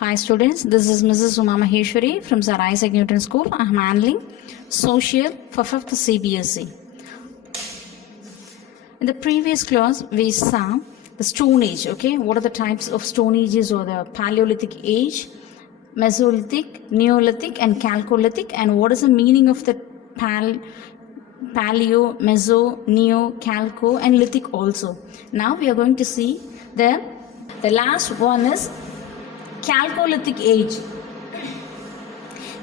Hi students, this is Mrs. Uma Maheshwari from Sir Isaac Newton School. I am handling social for 5th CBSE. In the previous class, we saw the Stone Age, okay? What are the types of Stone Ages or the Paleolithic Age, Mesolithic, Neolithic and Chalcolithic, and what is the meaning of the Paleo, Meso, Neo, Chalco and Lithic also. Now we are going to see the last one is Chalcolithic Age.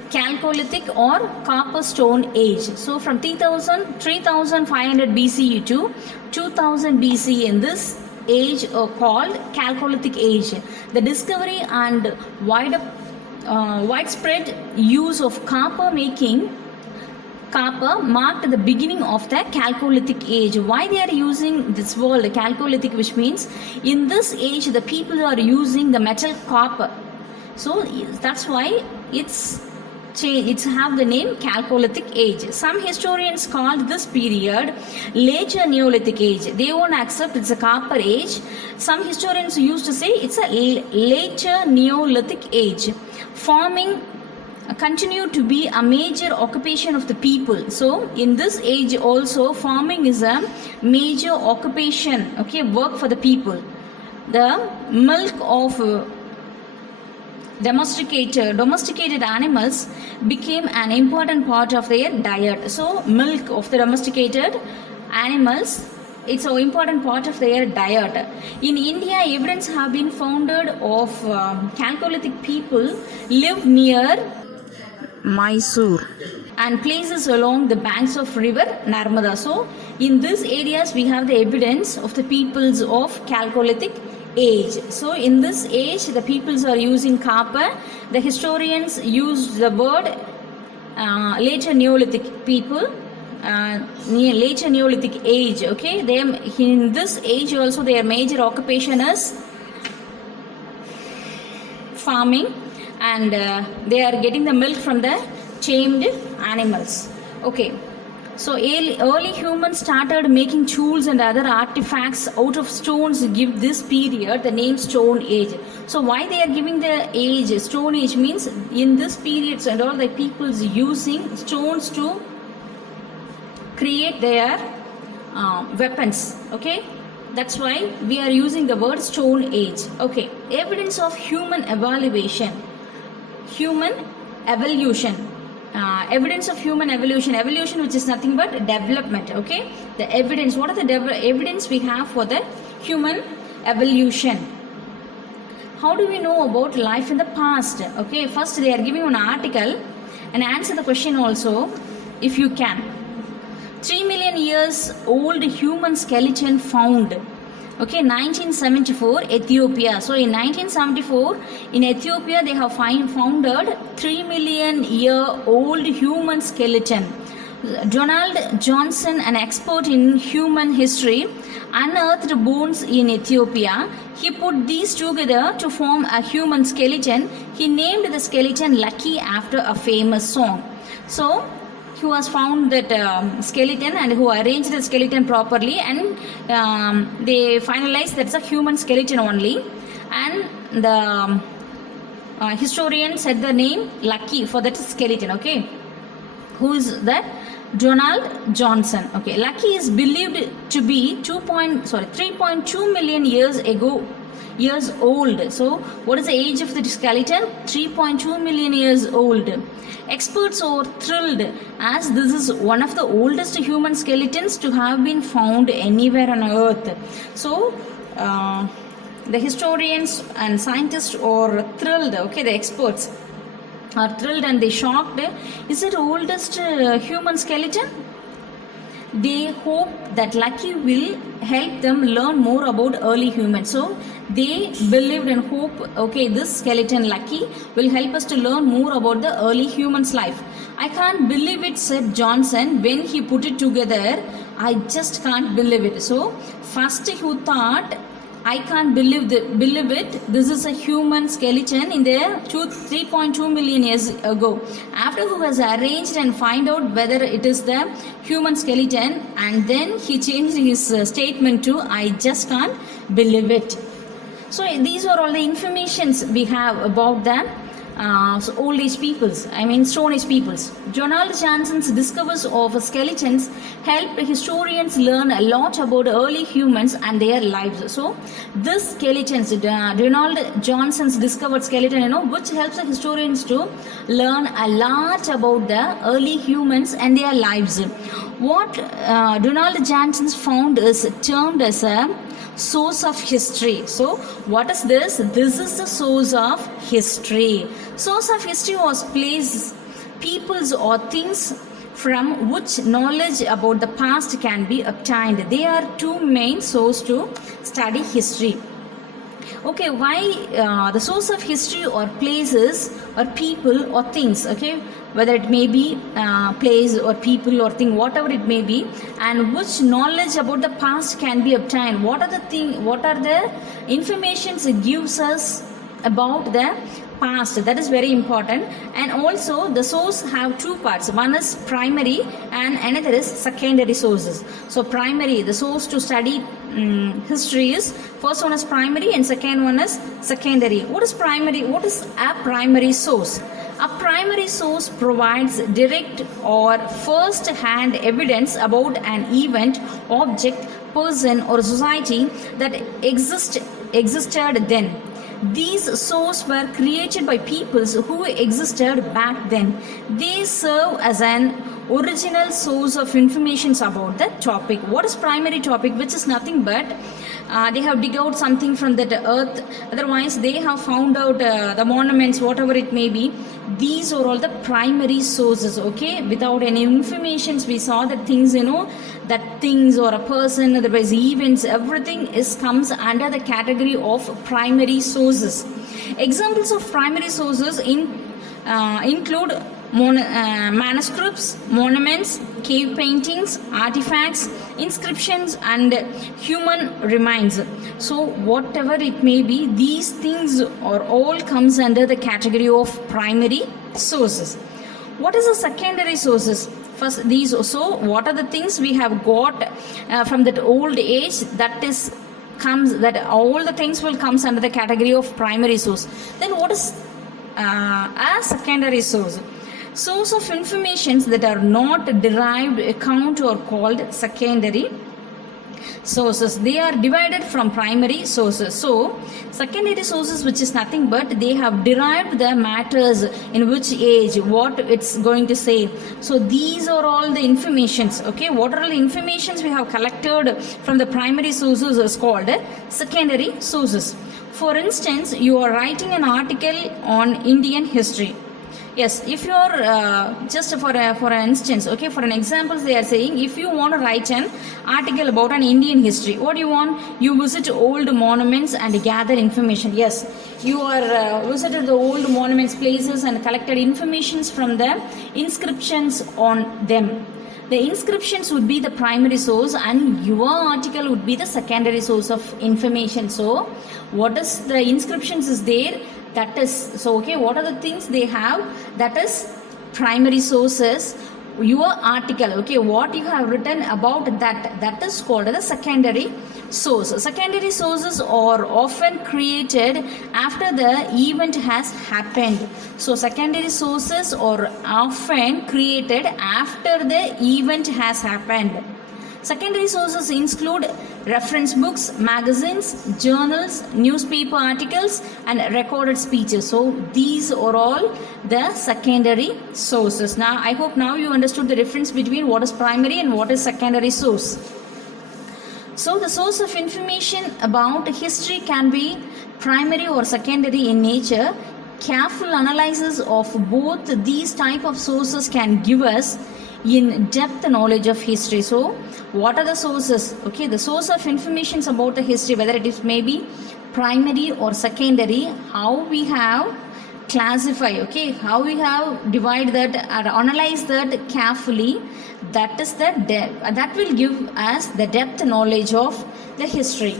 Chalcolithic or Copper Stone Age. So from 3500 BCE to 2000 BCE in this age called Chalcolithic Age. The discovery and widespread use of copper marked the beginning of the Chalcolithic Age. Why they are using this word Chalcolithic, which means in this age the people are using the metal copper. So that's why it's have the name Chalcolithic Age. Some historians called this period later Neolithic Age. They won't accept it's a copper age. Some historians used to say it's a later Neolithic Age. Farming continue to be a major occupation of the people. So in this age also farming is a major occupation, okay, work for the people. The milk of domesticated animals became an important part of their diet. So milk of the domesticated animals, it's an important part of their diet. In India, evidence have been founded of Chalcolithic people live near Mysore and places along the banks of river Narmada. So in these areas we have the evidence of the peoples of Chalcolithic Age. So in this age the peoples are using copper. The historians use the word later Neolithic people, later Neolithic Age, okay. They in this age also their major occupation is farming, and they are getting the milk from the tamed animals, okay. So early humans started making tools and other artifacts out of stones to give this period the name Stone Age. So why they are giving the age Stone Age means in this periods and all the people's using stones to create their weapons, okay. That's why we are using the word Stone Age, okay. Evidence of human evolution. Evidence of human evolution which is nothing but development, okay. The evidence, what are the evidence we have for the human evolution? How do we know about life in the past? Okay, first they are giving an article and answer the question also if you can. 3 million years old human skeleton found. Okay, 1974 Ethiopia. So in 1974 in Ethiopia they have founded 3 million year old human skeleton. Donald Johnson, an expert in human history, unearthed bones in Ethiopia. He put these together to form a human skeleton. He named the skeleton Lucky after a famous song. So who has found that skeleton and who arranged the skeleton properly, and they finalized that's a human skeleton only, and the historian said the name Lucky for that skeleton, okay. Who is that? Donald Johnson, okay. Lucky is believed to be 3.2 million years old. So what is the age of the skeleton? 3.2 million years old. Experts are thrilled as this is one of the oldest human skeletons to have been found anywhere on earth. So the historians and scientists are thrilled, okay. The experts are thrilled and they shocked. Is it oldest human skeleton? They hope that Lucky will help them learn more about early humans. So they believed and hope, okay, this skeleton Lucky will help us to learn more about the early humans' life. I can't believe it, said Johnson when he put it together. I just can't believe it. So first who thought, I can't believe it. This is a human skeleton in there 3.2 million years ago. After who has arranged and find out whether it is the human skeleton, and then he changed his statement to I just can't believe it. So these are all the informations we have about the so old age peoples, Stone Age peoples. Donald Johnson's discoveries of skeletons helped historians learn a lot about early humans and their lives. So this skeletons, Donald Johnson's discovered skeleton, which helps the historians to learn a lot about the early humans and their lives. What Donald Johnson found is termed as a source of history. So what is this? This is the source of history. Source of history was places, peoples or things from which knowledge about the past can be obtained. They are two main sources to study history. Okay, why the source of history or places or people or things, okay, whether it may be place or people or thing, whatever it may be, and which knowledge about the past can be obtained. What are the informations it gives us about the past? That is very important. And also the source have two parts. One is primary and another is secondary sources. So primary, the source to study history is, first one is primary and second one is secondary. What is primary? What is a primary source? A primary source provides direct or first hand evidence about an event, object, person or society that existed then. These sources were created by peoples who existed back then. They serve as an original source of information about the topic. What is primary topic? Which is nothing but they have dig out something from that earth, otherwise they have found out the monuments, whatever it may be. These are all the primary sources. Okay, without any informations we saw that things, that things or a person, otherwise events, everything comes under the category of primary sources. Examples of primary sources include manuscripts, monuments, cave paintings, artifacts, inscriptions and human remains. So whatever it may be, these things are all comes under the category of primary sources. What is the secondary sources? First, these also, what are the things we have got from that old age, that all the things will comes under the category of primary source. Then what is a secondary source? Source of informations that are not derived account or called secondary sources. They are divided from primary sources. So secondary sources, which is nothing but they have derived the matters in which age, what it's going to say. So these are all the informations. Okay, what are all the informations we have collected from the primary sources is called secondary sources. For instance, you are writing an article on Indian history. Yes, if you are just for an instance, okay, for an example, they are saying if you want to write an article about an Indian history, what do you want? You visit old monuments and gather information. Yes, you are visited the old monuments, places and collected informations from the inscriptions on them. The inscriptions would be the primary source and your article would be the secondary source of information. So what is the inscriptions is there? That is, so okay, what are the things they have? That is primary sources. Your article, okay, what you have written about that is called the secondary source. Secondary sources are often created after the event has happened. So secondary sources are often created after the event has happened. Secondary sources include reference books, magazines, journals, newspaper articles and recorded speeches. So these are all the secondary sources. Now I hope now you understood the difference between what is primary and what is secondary source. So the source of information about history can be primary or secondary in nature. Careful analysis of both these type of sources can give us in-depth knowledge of history. So what are the sources? Okay, the source of information about the history, whether it is maybe primary or secondary, how we have classify, okay, how we have divide that or analyze that carefully, that is that will give us the depth knowledge of the history.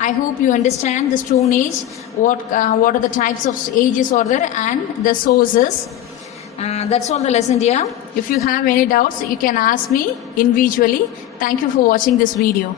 I hope you understand the Stone Age, what are the types of ages are there and the sources. That's all the lesson here. If you have any doubts, you can ask me individually. Thank you for watching this video.